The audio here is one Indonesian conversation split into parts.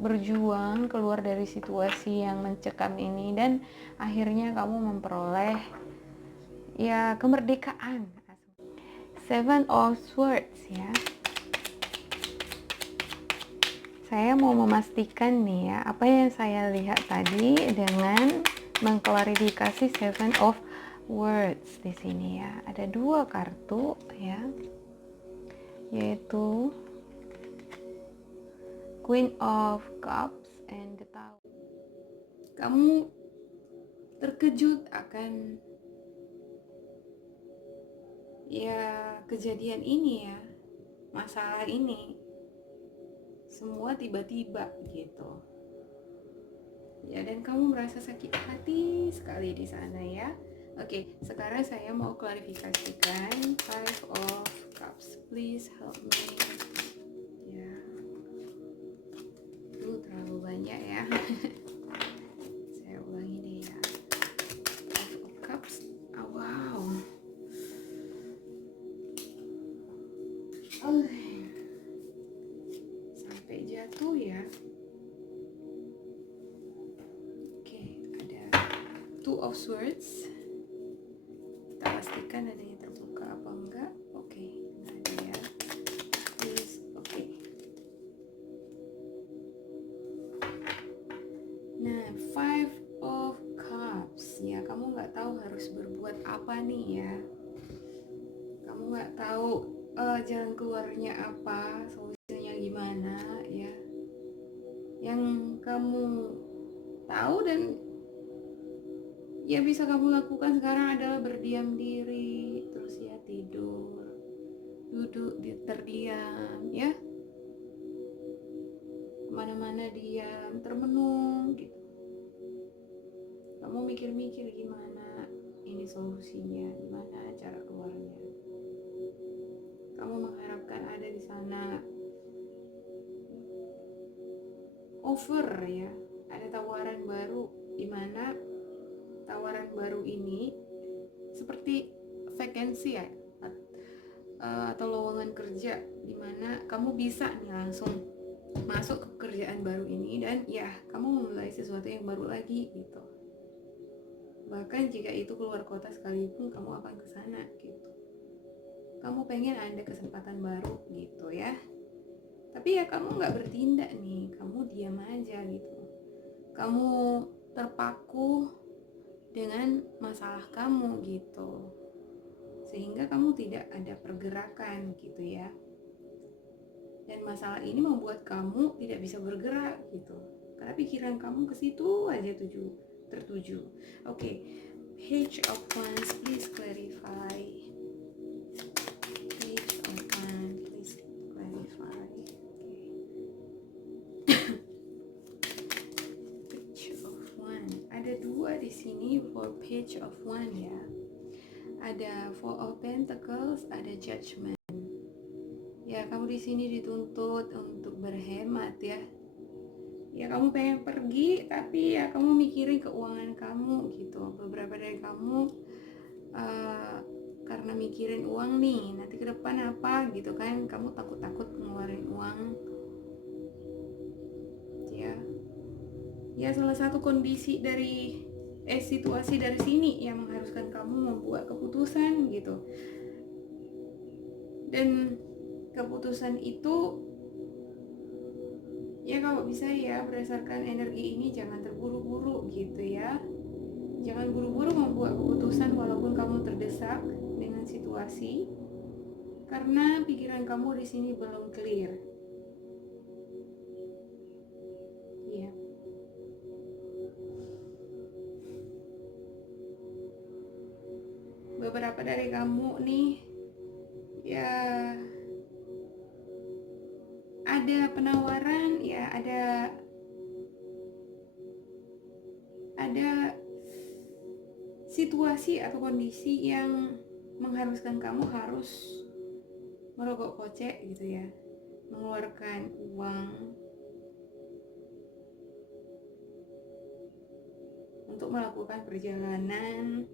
berjuang keluar dari situasi yang mencekam ini, dan akhirnya kamu memperoleh ya kemerdekaan. Seven of Swords ya. Saya mau memastikan nih ya, apa yang saya lihat tadi dengan mengklarifikasi Seven of Words di sini ya. Ada dua kartu ya, yaitu Queen of Cups and the Tower. Kamu terkejut akan ya kejadian ini ya, masalah ini. Semua tiba-tiba gitu. Ya, dan kamu merasa sakit hati sekali di sana ya. Oke, sekarang saya mau klarifikasikan Five of Cups. Please help me. Ya. Itu terlalu banyak ya. Saya ulangi deh ya. Five of Cups. Oh, wow. Sampai jatuh ya. Two of Swords. Kita pastikan adanya terbuka apa enggak. Oke, nah ada ya. Please, oke. Nah, Five of Cups ya, kamu nggak tahu harus berbuat apa nih ya. Kamu nggak tahu jalan keluarnya apa, solusinya gimana ya. Yang kamu tahu dan ya bisa kamu lakukan sekarang adalah berdiam diri, terus ya tidur, duduk terdiam ya, kemana-mana diam, termenung gitu. Kamu mikir-mikir gimana ini solusinya, gimana cara keluarnya. Kamu mengharapkan ada di sana offer ya, ada tawaran baru, di mana tawaran baru ini seperti vacancy ya, atau lowongan kerja, di mana kamu bisa nih langsung masuk ke pekerjaan baru ini, dan ya kamu memulai sesuatu yang baru lagi gitu. Bahkan jika itu keluar kota sekalipun, kamu akan ke sana gitu. Kamu pengen ada kesempatan baru gitu ya. Tapi ya kamu nggak bertindak nih, kamu diam aja gitu. Kamu terpaku dengan masalah kamu gitu, sehingga kamu tidak ada pergerakan gitu ya. Dan masalah ini membuat kamu tidak bisa bergerak gitu, karena pikiran kamu ke situ aja tertuju. Oke, Page of Wands, please clarify. Page of Wands, please clarify. Page of Wands, ada dua di sini for Page of Wands ya. Ada Four of Pentacles, ada Judgment. Ya, kamu di sini dituntut untuk berhemat ya. Ya, kamu pengen pergi, tapi ya kamu mikirin keuangan kamu gitu. Beberapa dari kamu karena mikirin uang nih, nanti ke depan apa gitu kan, kamu takut-takut ngeluarin uang. Ya, salah satu kondisi dari situasi dari sini yang mengharuskan kamu membuat keputusan gitu. Dan keputusan itu ya kalau bisa ya berdasarkan energi ini jangan terburu-buru gitu ya. Jangan buru-buru membuat keputusan walaupun kamu terdesak dengan situasi, karena pikiran kamu di sini belum clear. Iya. Beberapa dari kamu nih ya ada penawaran ya, ada situasi atau kondisi yang mengharuskan kamu harus merokok kocek gitu ya, mengeluarkan uang untuk melakukan perjalanan,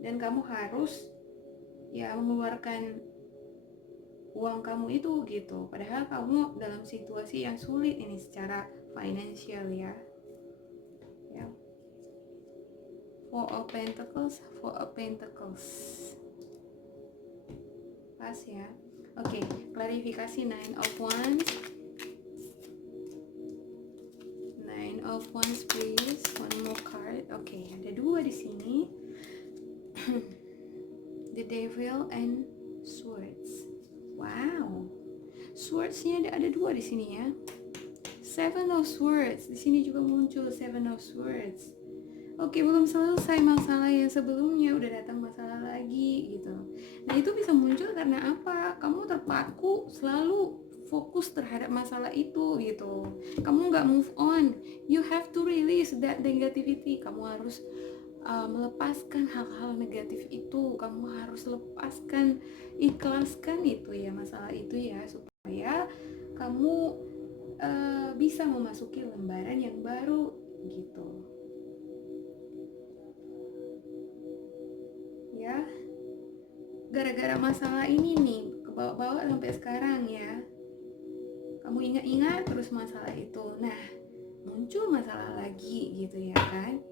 dan kamu harus ya mengeluarkan uang kamu itu gitu. Padahal kamu dalam situasi yang sulit ini secara financial ya. Ya. Four of Pentacles, Four of Pentacles. Pas ya. Oke, klarifikasi Nine of Wands. Nine of Wands please. One more card. Oke, ada dua di sini. The Devil and Swords. Wow. Swords-nya ada dua di sini ya. Seven of Swords. Di sini juga muncul Seven of Swords. Oke, belum selesai masalah yang sebelumnya, udah datang masalah lagi gitu. Nah, itu bisa muncul karena apa? Kamu terpaku selalu fokus terhadap masalah itu gitu. Kamu nggak move on. You have to release that negativity. Kamu harus melepaskan hal-hal negatif itu. Kamu harus lepaskan, ikhlaskan itu ya, masalah itu ya, supaya kamu bisa memasuki lembaran yang baru gitu. Ya, gara-gara masalah ini nih kebawa-bawa sampai sekarang ya, kamu ingat-ingat terus masalah itu. Nah, muncul masalah lagi gitu ya kan.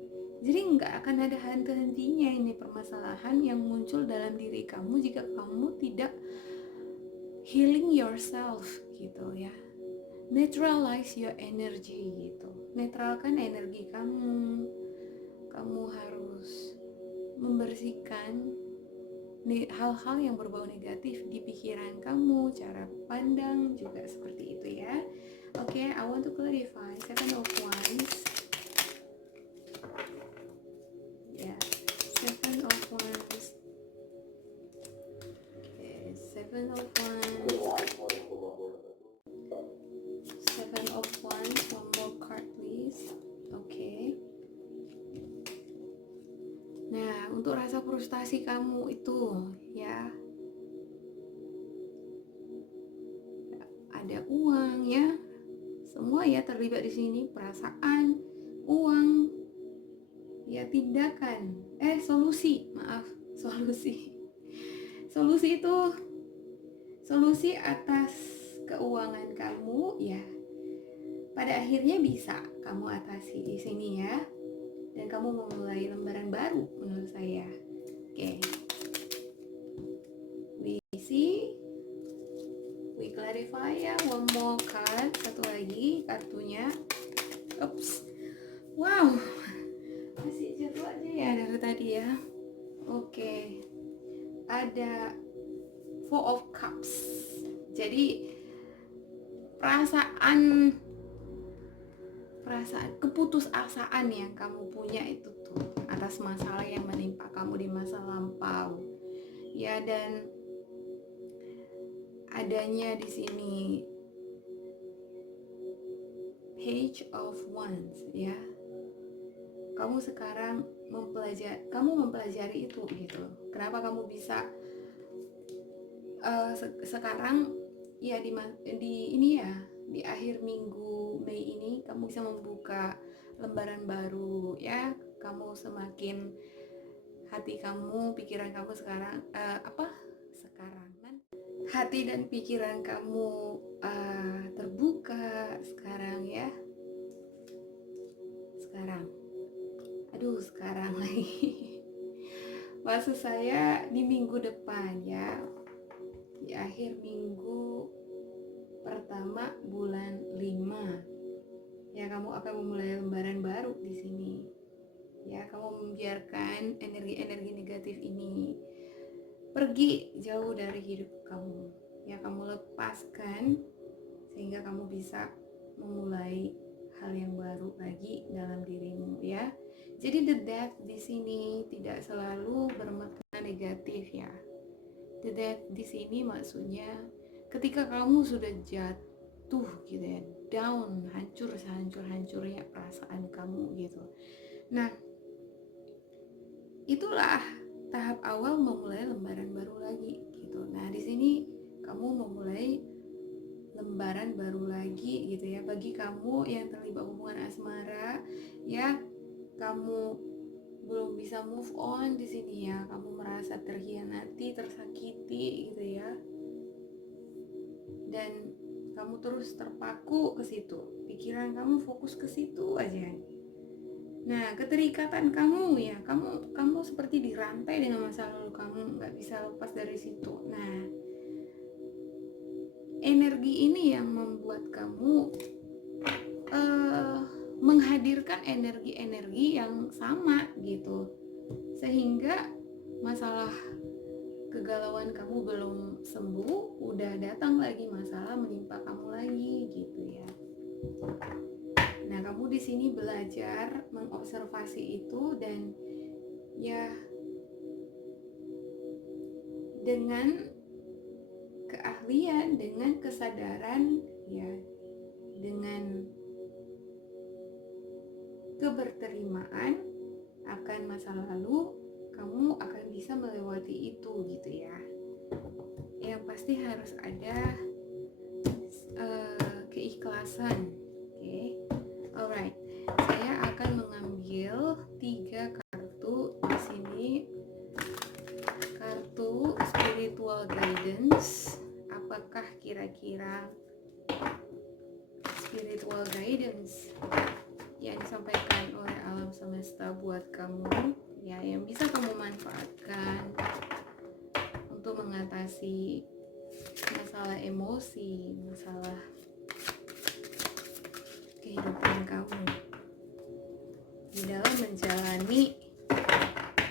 Jadi nggak akan ada henti-hentinya ini permasalahan yang muncul dalam diri kamu jika kamu tidak healing yourself gitu ya. Neutralize your energy gitu. Netralkan energi kamu. Kamu harus membersihkan hal-hal yang berbau negatif di pikiran kamu, cara pandang juga seperti itu ya. Oke, I want to clarify Seven of Wands. Ya, Seven of Wands. Oke, Seven of Wands. Seven of Wands. One more card please. Oke. Nah, untuk rasa frustasi kamu itu ya, ada uang ya, semua ya terlibat di sini, perasaan, uang, ya tindakan, solusi, maaf, solusi itu solusi atas keuangan kamu ya, pada akhirnya bisa kamu atasi di sini ya. Dan kamu memulai lembaran baru menurut saya. Oke. We see, we clarify ya. One more card, satu lagi kartunya. Oops. Wow. Masih jatuh aja ya dari tadi ya. Oke. Ada Four of Cups. Jadi perasaan keputusasaan yang kamu punya itu tuh atas masalah yang menimpa kamu di masa lampau ya, dan adanya di sini Page of Wands ya, kamu sekarang mempelajari itu gitu. Kenapa kamu bisa sekarang ya di ini ya, di akhir minggu Mei ini kamu bisa membuka lembaran baru ya. Kamu semakin, hati kamu, pikiran kamu sekarang hati dan pikiran kamu terbuka sekarang ya. Sekarang lagi maksud saya di minggu depan ya, di akhir minggu pertama bulan 5 ya, kamu akan memulai lembaran baru di sini ya. Kamu membiarkan energi-energi negatif ini pergi jauh dari hidup kamu ya, kamu lepaskan sehingga kamu bisa memulai hal yang baru lagi dalam dirimu ya. Jadi the death di sini tidak selalu bermakna negatif ya. The death di sini maksudnya ketika kamu sudah jatuh gitu ya, down, hancur sehancur-hancurnya perasaan kamu gitu. Nah, itulah tahap awal memulai lembaran baru lagi gitu. Nah, di sini kamu memulai lembaran baru lagi gitu ya. Bagi kamu yang terlibat hubungan asmara ya, kamu belum bisa move on di sini ya, kamu merasa terhianati, tersakiti gitu ya. dan kamu terus terpaku ke situ, pikiran kamu fokus ke situ aja. Nah, keterikatan kamu ya, kamu seperti dirantai dengan masa lalu kamu, nggak bisa lepas dari situ. Nah, energi ini yang membuat kamu menghadirkan energi-energi yang sama gitu, sehingga masalah kegalauan kamu belum sembuh, udah datang lagi masalah menimpa kamu lagi gitu ya. Nah, kamu di sini belajar mengobservasi itu, dan ya dengan keahlian, dengan kesadaran ya, dengan keberterimaan akan masa lalu, kamu akan bisa melewati itu gitu ya. Yang pasti harus ada keikhlasan. Oke. Alright. Saya akan mengambil 3 kartu di sini. Kartu spiritual guidance. Apakah kira-kira spiritual guidance yang disampaikan oleh alam semesta buat kamu ya, yang bisa kamu manfaatkan untuk mengatasi masalah emosi, masalah kehidupan kamu di dalam menjalani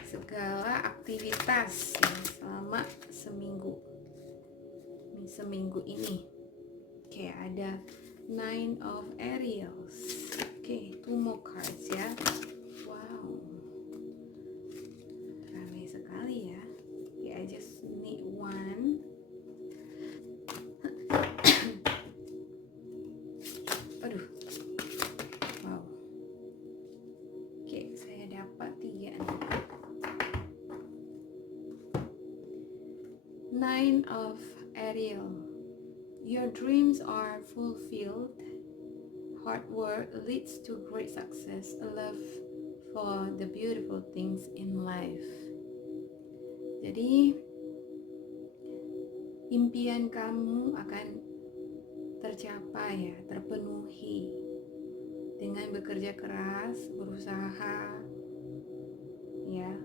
segala aktivitas ya, selama seminggu ini. Oke, ada Nine of Ariels. Oke, 2 more cards ya. Wow, ramai sekali ya. I just need one. Aduh. Wow. Oke, saya dapat 3 nih. Nine of Ariel. Your dreams are fulfilled. Hard work leads to great success. A love for the beautiful things in life. Jadi impian kamu akan tercapai ya, terpenuhi dengan bekerja keras, berusaha ya.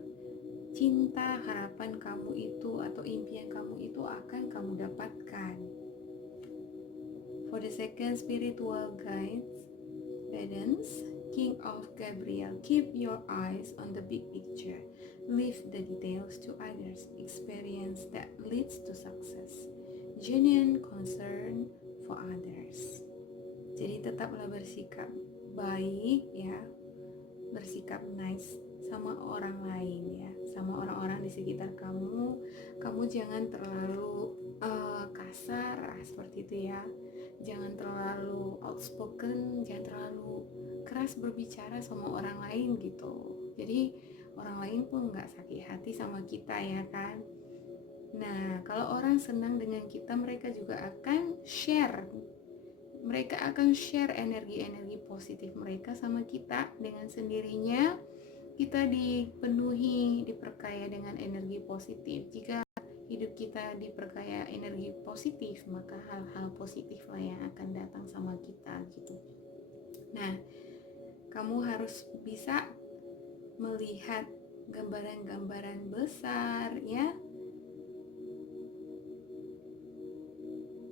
Cinta, harapan kamu itu atau impian kamu itu akan kamu dapatkan. For the second spiritual guidance, King of Gabriel, keep your eyes on the big picture. Leave the details to others. Experience that leads to success. Genuine concern for others. Jadi tetaplah bersikap baik ya, bersikap nice sama orang lain ya, sama orang-orang di sekitar kamu. Kamu jangan terlalu kasar seperti itu ya, jangan terlalu outspoken, jangan terlalu keras berbicara sama orang lain gitu. Jadi orang lain pun nggak sakit hati sama kita ya kan. Nah, kalau orang senang dengan kita, mereka juga akan share. Mereka akan share energi-energi positif mereka sama kita. Dengan sendirinya kita dipenuhi, diperkaya dengan energi positif. Jika hidup kita diperkaya energi positif, maka hal-hal positif lah yang akan datang sama kita gitu. Nah, kamu harus bisa melihat gambaran-gambaran besar ya,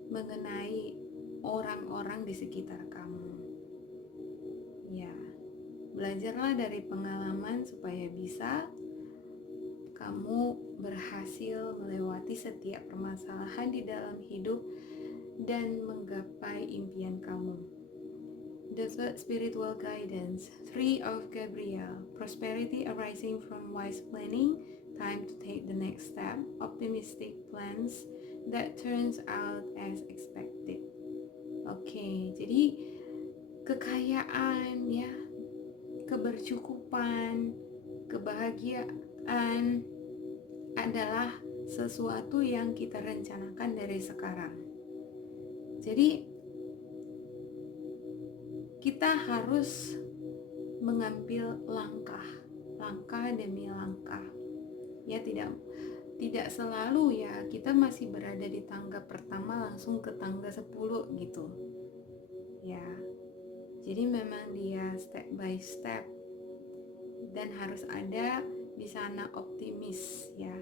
mengenai orang-orang di sekitar kamu. Ya, belajarlah dari pengalaman supaya bisa kamu berhasil melewati setiap permasalahan di dalam hidup dan menggapai impian kamu. The third spiritual guidance, 3 of Gabriel, prosperity arising from wise planning, time to take the next step, optimistic plans that turns out as expected. Oke, jadi kekayaan ya, kebercukupan, kebahagiaan adalah sesuatu yang kita rencanakan dari sekarang. Jadi kita harus mengambil langkah demi langkah. Ya, tidak tidak selalu ya kita masih berada di tangga pertama langsung ke tangga 10 gitu ya. Jadi memang dia step by step dan harus ada di sana optimis ya,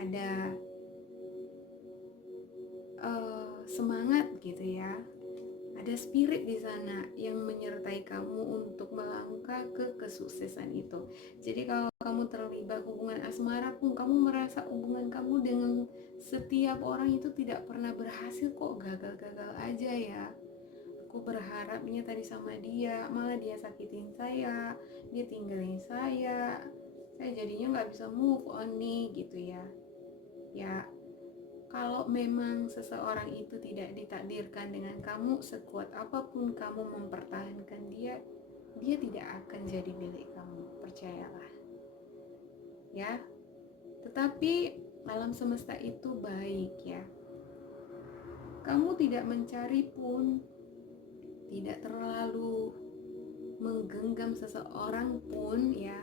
ada semangat gitu ya, ada spirit di sana yang menyertai kamu untuk melangkah ke kesuksesan itu. Jadi kalau kamu terlibat hubungan asmara pun kamu merasa hubungan kamu dengan setiap orang itu tidak pernah berhasil, kok gagal-gagal aja ya. Aku berharapnya tadi sama dia, malah dia sakitin saya, dia tinggalin saya jadinya nggak bisa move on nih gitu ya. Ya, kalau memang seseorang itu tidak ditakdirkan dengan kamu, sekuat apapun kamu mempertahankan dia, dia tidak akan jadi milik kamu, percayalah. Ya, tetapi alam semesta itu baik ya. Kamu tidak mencari pun, tidak terlalu menggenggam seseorang pun ya,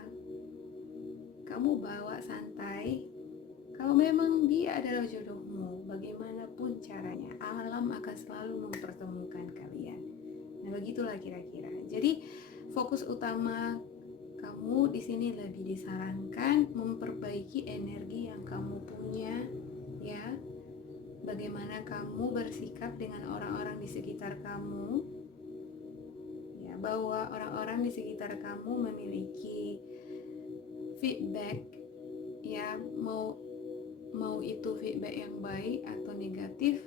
kamu bawa santai. Kalau memang dia adalah jodohmu, bagaimanapun caranya, alam akan selalu mempertemukan kalian. Nah, begitulah kira-kira. Jadi, fokus utama kamu di sini lebih disarankan memperbaiki energi yang kamu punya, ya. Bagaimana kamu bersikap dengan orang-orang di sekitar kamu, ya, bahwa orang-orang di sekitar kamu memiliki feedback, ya, mau itu feedback yang baik atau negatif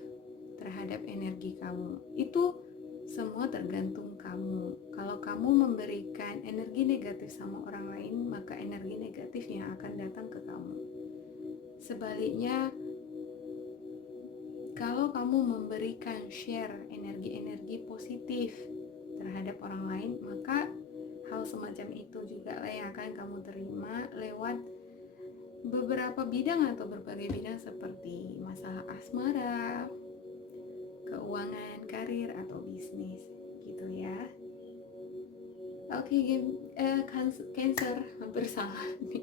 terhadap energi kamu, itu semua tergantung kamu. Kalau kamu memberikan energi negatif sama orang lain, maka energi negatif yang akan datang ke kamu. Sebaliknya, kalau kamu memberikan share energi-energi positif terhadap orang lain, maka hal semacam itu juga lah yang akan kamu terima lewat beberapa bidang atau berbagai bidang seperti masalah asmara, keuangan, karir, atau bisnis gitu ya. Oke, Cancer, hampir salah nih.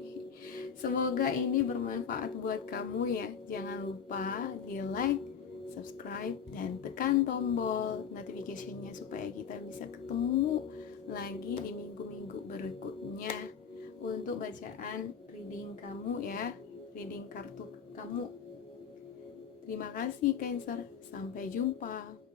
Semoga ini bermanfaat buat kamu ya. Jangan lupa di like, subscribe, dan tekan tombol notification-nya supaya kita bisa ketemu lagi di minggu-minggu berikutnya untuk bacaan reading kamu ya, reading kartu kamu. Terima kasih Cancer, sampai jumpa.